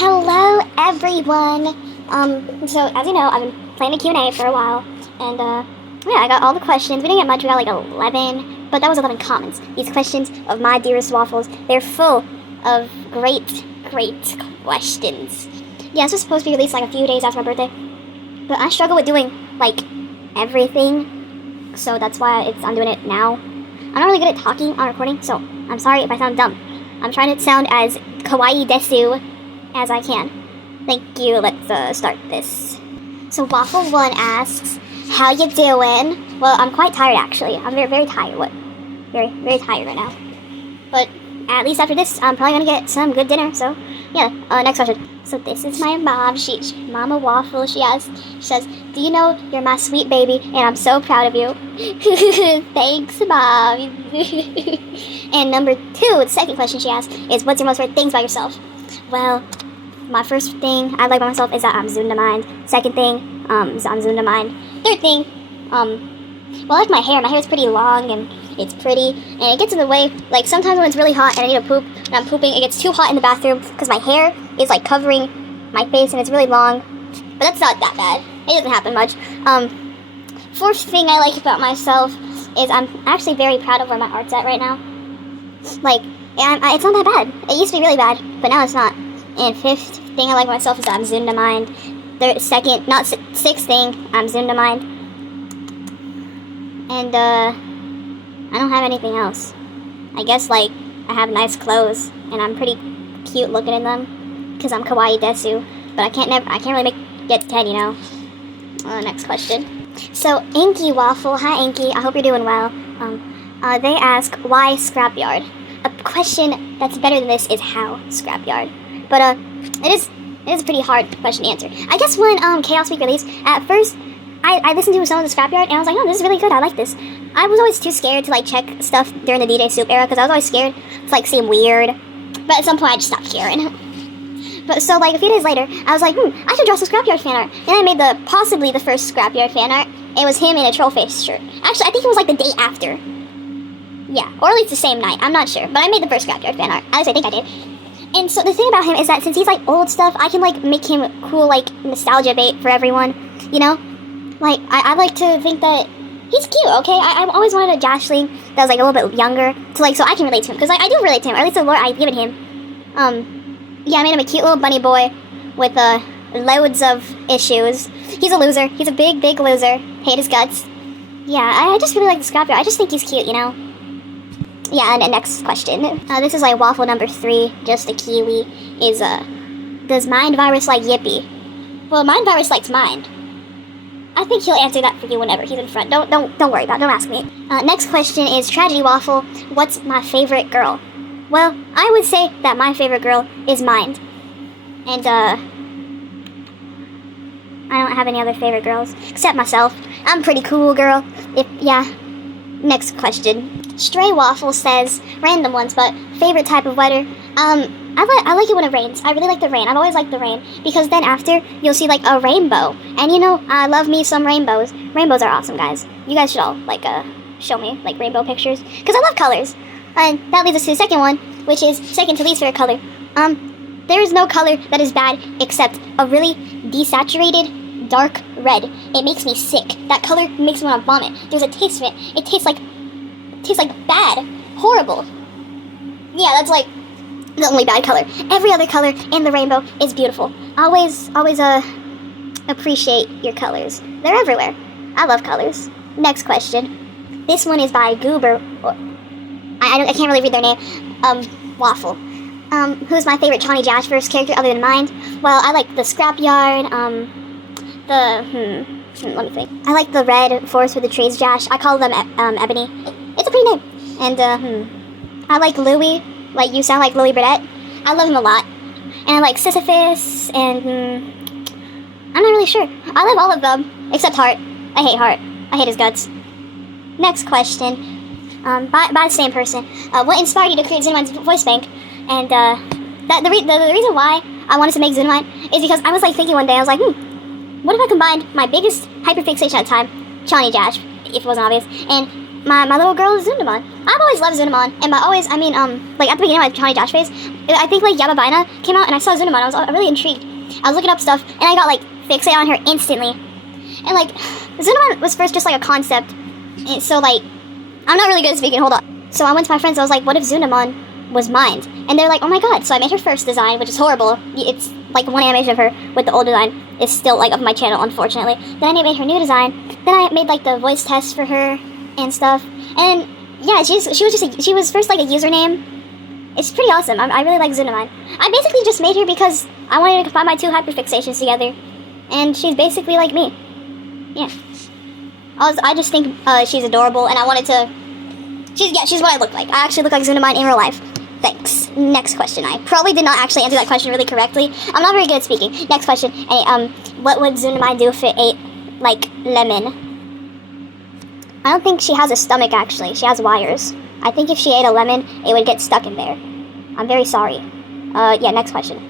Hello, everyone. So as you know, I've been playing the Q&A for a while, and yeah, I got all the questions. We didn't get much. We got like 11, but that was 11 comments. These questions of my dearest waffles, they're full of great questions. Yeah, this was supposed to be released like a few days after my birthday, but I struggle with doing like everything, so that's why I'm doing it now. I'm not really good at talking on recording, so I'm sorry if I sound dumb. I'm trying to sound as kawaii desu as I can. Thank you. Let's start this. So Waffle 1 asks, how you doing? Well, I'm quite tired actually. I'm very tired. Very tired right now. But at least after this, I'm probably gonna get some good dinner. So yeah. Next question. So this is my mom. Mama Waffle. She says, do you know you're my sweet baby, and I'm so proud of you. Thanks, Mom. And number 2, the second question she asked is, what's your most favorite things about yourself? Well, my first thing I like about myself is that I'm ZUNDAQNA. Second thing, is I'm ZUNDAQNA. Third thing, well, I like my hair. My hair is pretty long and it's pretty, and it gets in the way. Like sometimes when it's really hot and I need to poop and I'm pooping, it gets too hot in the bathroom because my hair is like covering my face and it's really long. But that's not that bad. It doesn't happen much. Fourth thing I like about myself is I'm actually very proud of where my art's at right now. Like, it's not that bad. It used to be really bad, but now it's not. And fifth thing I like about myself is that I'm ZUNDAQNA. Sixth thing, I'm ZUNDAQNA. And, I don't have anything else. I guess, like, I have nice clothes, and I'm pretty cute looking in them, because I'm kawaii desu, but I can't really get to 10, you know. Next question. So, Inky Waffle, hi Inky, I hope you're doing well. They ask, why Scrapyard? A question that's better than this is how Scrapyard. But, it is a pretty hard question to answer. I guess when, Chaos Week released, at first, I listened to some of the Scrapyard, and I was like, oh, this is really good, I like this. I was always too scared to, like, check stuff during the DJ Soup era, because I was always scared to, like, seem weird. But at some point, I just stopped caring. But so, like, a few days later, I was like, I should draw some Scrapyard fan art. And I made possibly the first Scrapyard fan art. It was him in a troll face shirt. Actually, I think it was, like, the day after. Yeah, or at least the same night, I'm not sure. But I made the first Scrapyard fan art. At least I think I did. And so the thing about him is that since he's, like, old stuff, I can, like, make him cool, like, nostalgia bait for everyone, you know? Like, I like to think that he's cute, okay? I always wanted a Joshling that was, like, a little bit younger, so I can relate to him. Because, like, I do relate to him, or at least the lore I've given him. Yeah, I made him a cute little bunny boy with, loads of issues. He's a loser. He's a big loser. Hate his guts. Yeah, I just really like the Scrapyard. I just think he's cute, you know? Yeah, and next question. This is, like, Waffle number 3, just a Kiwi, is, does Mind Virus like Yippee? Well, Mind Virus likes Mind. I think he'll answer that for you whenever he's in front. Don't worry about it. Don't ask me. Next question is Tragedy Waffle. What's my favorite girl? Well, I would say that my favorite girl is Mind. And, I don't have any other favorite girls. Except myself. I'm a pretty cool girl. Next question. Stray Waffle says, random ones, but favorite type of weather. I like it when it rains. I really like the rain. I've always liked the rain. Because then after, you'll see, like, a rainbow. And, you know, I love me some rainbows. Rainbows are awesome, guys. You guys should all, like, show me, like, rainbow pictures. Because I love colors. And that leads us to the second one, which is second to least favorite color. There is no color that is bad except a really desaturated, dark red. It makes me sick. That color makes me want to vomit. There's a taste of it. It tastes like bad. Horrible. Yeah, that's, like, the only bad color. Every other color in the rainbow is beautiful. Always, appreciate your colors. They're everywhere. I love colors. Next question. This one is by Goober. I can't really read their name. Waffle. Who's my favorite Johnny Josh verse character other than Mind? Well, I like the Scrapyard, let me think. I like the red forest with the trees Josh. I call them, Ebony. It's a pretty name. And, I like Louie. Like, you sound like Louis Burdett. I love him a lot. And I like Sisyphus, and, I'm not really sure. I love all of them, except Heart. I hate Heart. I hate his guts. Next question, by the same person. What inspired you to create ZUNDAQNA's voice bank? And, the reason why I wanted to make ZUNDAQNA is because I was, like, thinking one day, I was like, what if I combined my biggest hyperfixation at the time, Johnny Josh, if it wasn't obvious, and my little girl ZUNDAQNA. I've always loved ZUNDAQNA, and by always I mean like at the beginning of my Johnny Dash phase, I think like ZUNDAQNA came out, and I saw ZUNDAQNA. I was really intrigued. I was looking up stuff, and I got like fixated on her instantly. And like ZUNDAQNA was first just like a concept, and so like I'm not really good at speaking. Hold on. So I went to my friends. I was like, what if ZUNDAQNA was mined? And they're like, oh my god. So I made her first design, which is horrible. It's like one animation of her with the old design is still like of my channel, unfortunately. Then I made her new design. Then I made like the voice test for her and stuff. And yeah, she was first like a username. It's pretty awesome. I really like ZUNDAQNA. I basically just made her because I wanted to combine my two hyperfixations together, and she's basically like me. Yeah. I just think she's adorable, and I wanted to. She's what I look like. I actually look like ZUNDAQNA in real life. Thanks. Next question. I probably did not actually answer that question really correctly. I'm not very good at speaking. Next question. What would ZUNDAQNA do if it ate like lemon? I don't think she has a stomach actually. She has wires. I think if she ate a lemon, it would get stuck in there. I'm very sorry. Yeah. Next question.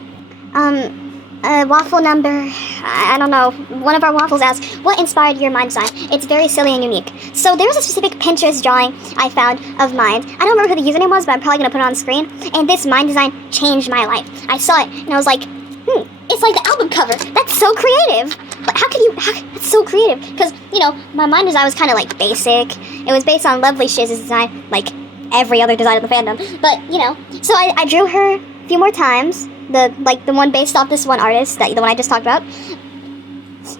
Waffle number, I don't know, one of our waffles asked, what inspired your mind design? It's very silly and unique. So there was a specific Pinterest drawing I found of mine. I don't remember who the username was, but I'm probably going to put it on screen. And this mind design changed my life. I saw it, and I was like, it's like the album cover. That's so creative. But that's so creative. Because, you know, my mind design was kind of like basic. It was based on Lovely Shiz's design, like every other design of the fandom. But, you know, so I drew her a few more times. The one based off this one artist, the one I just talked about,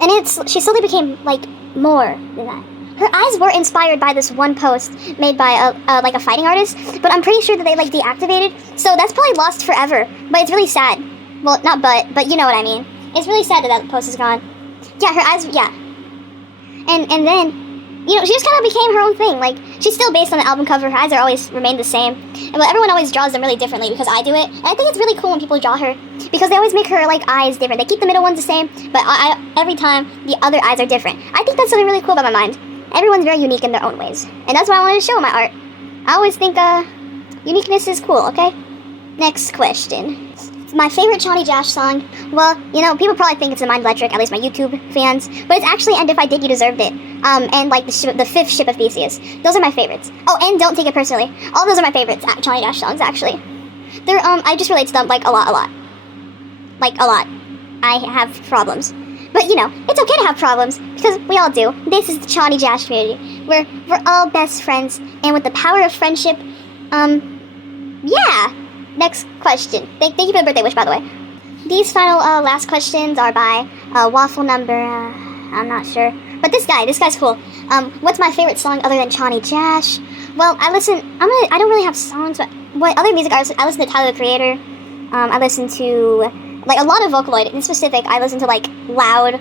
and she slowly became like more than that. Her eyes were inspired by this one post made by a fighting artist, but I'm pretty sure that they like deactivated, so that's probably lost forever. But it's really sad. Well, not but you know what I mean. It's really sad that post is gone. Yeah, her eyes. Yeah, and then. You know, she just kind of became her own thing. Like, she's still based on the album cover. Her eyes are always remained the same. But everyone always draws them really differently because I do it. And I think it's really cool when people draw her because they always make her, like, eyes different. They keep the middle ones the same, but every time the other eyes are different. I think that's something really cool about my mind. Everyone's very unique in their own ways. And that's what I wanted to show in my art. I always think, uniqueness is cool, okay? Next question. My favorite Johnny Dash song, well, you know, people probably think it's the Mind Electric, at least my YouTube fans, but it's actually And If I Did You Deserved It, and like the fifth ship of Theseus. Those are my favorites. Oh, and Don't Take It Personally. All those are my favorites Johnny Dash songs, actually. They're, I just relate to them, like, a lot. Like, a lot. I have problems. But, you know, it's okay to have problems, because we all do. This is the Johnny Dash community, where we're all best friends, and with the power of friendship, yeah! Next question. Thank you for the birthday wish, by the way. These final last questions are by waffle number. I'm not sure, but this guy's cool. What's my favorite song other than Johnny Dash? Well, I don't really have songs, but what other music artists? I listen to Tyler the Creator. I listen to like a lot of Vocaloid. In specific, I listen to like loud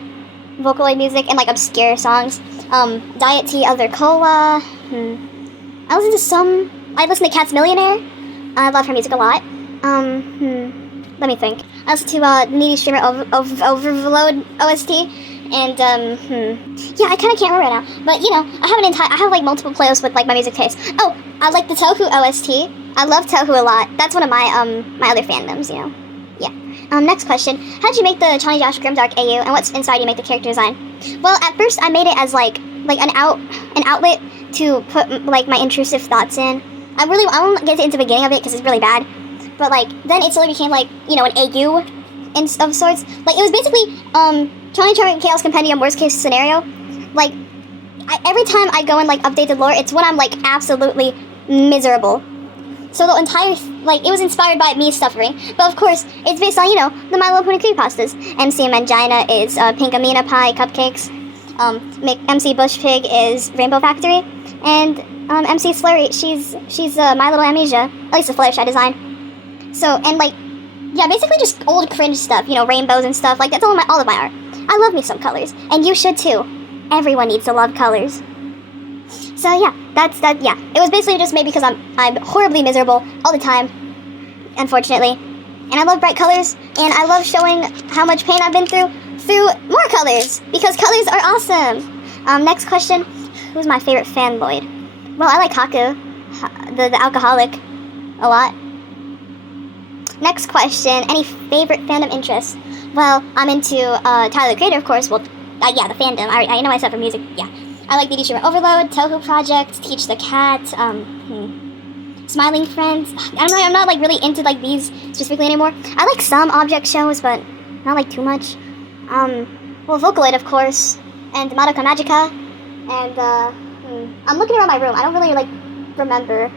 Vocaloid music and like obscure songs. Diet Tea, Other Cola. I listen to Cat's Millionaire. I love her music a lot. Let me think. I listen to Needy Streamer Overload OST, and yeah, I kind of can't remember right now. But you know, I have like multiple playlists with like my music taste. Oh, I like the Tohu OST. I love Tohu a lot. That's one of my my other fandoms. You know. Yeah. Next question. How did you make the Johnny Dash Grimdark AU, and what's inspired you to make the character design? Well, at first I made it as like an outlet to put like my intrusive thoughts in. I won't get into the beginning of it because it's really bad, but like then it slowly became like, you know, an AU of sorts. Like it was basically Johnny Charming Chaos Compendium worst case scenario. Like every time I go and like updated lore, it's when I'm like absolutely miserable. So the entire like it was inspired by me suffering, but of course it's based on, you know, the My Little Pony creepypastas. MC Mangina is Pink Amina Pie Cupcakes. MC Bush Pig is Rainbow Factory, and MC Slurry, she's My Little Amnesia, at least the Fluttershy design. So, and like, yeah, basically just old cringe stuff, you know, rainbows and stuff, like that's all of my art. I love me some colors, and you should too. Everyone needs to love colors. So yeah, yeah. It was basically just made because I'm horribly miserable all the time, unfortunately. And I love bright colors, and I love showing how much pain I've been through more colors, because colors are awesome. Next question, who's my favorite fanboy? Well, I like Haku, the alcoholic, a lot. Next question, any favorite fandom interests? Well, I'm into Tyler the Creator, of course. Well, yeah, the fandom. I know I said for music, yeah. I like DD Streamer Overload, Tohu Project, Teach the Cat, Smiling Friends. I don't know, I'm not like really into like these specifically anymore. I like some object shows, but not like too much. Well, Vocaloid, of course, and Madoka Magica, and I'm looking around my room. I don't really like remember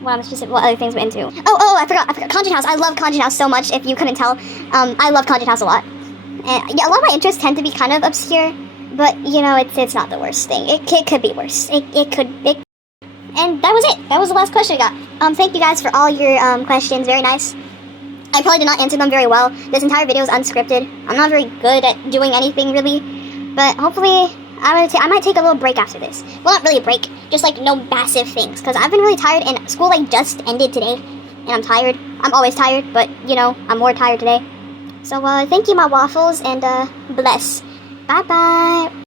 what other things we're into. Oh, I forgot. Conjun House. I love Conjun House so much. If you couldn't tell, I love Conjun House a lot. And yeah, a lot of my interests tend to be kind of obscure, but you know, it's not the worst thing. It could be worse. It could. And that was it. That was the last question I got. Thank you guys for all your questions. Very nice. I probably did not answer them very well. This entire video is unscripted. I'm not very good at doing anything really, but hopefully I might take a little break after this. Well, not really a break, just like no massive things, because I've been really tired and school like just ended today, and I'm tired. I'm always tired, but you know, I'm more tired today. So thank you, my waffles, and bless. Bye bye.